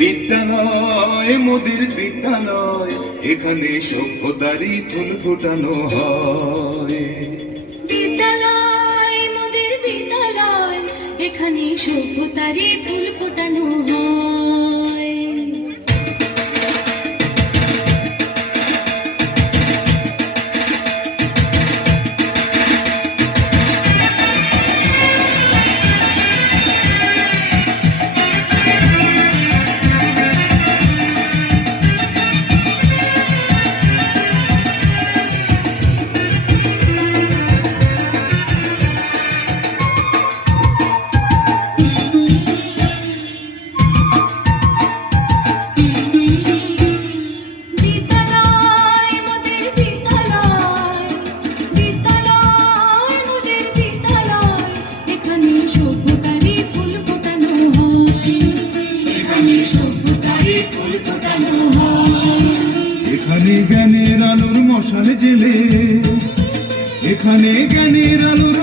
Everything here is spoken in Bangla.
বিদ্যালয় মোদের বিদ্যালয়, এখানে সভ্যতারই ফুল ফোটানো হয়। বিদ্যালয় মোদের বিদ্যালয়, এখানে সভ্যতারই ফুল ফোটানো হয়। এখানে জ্ঞানের আলোর মশাল জেলে, এখানে জ্ঞানের আলোর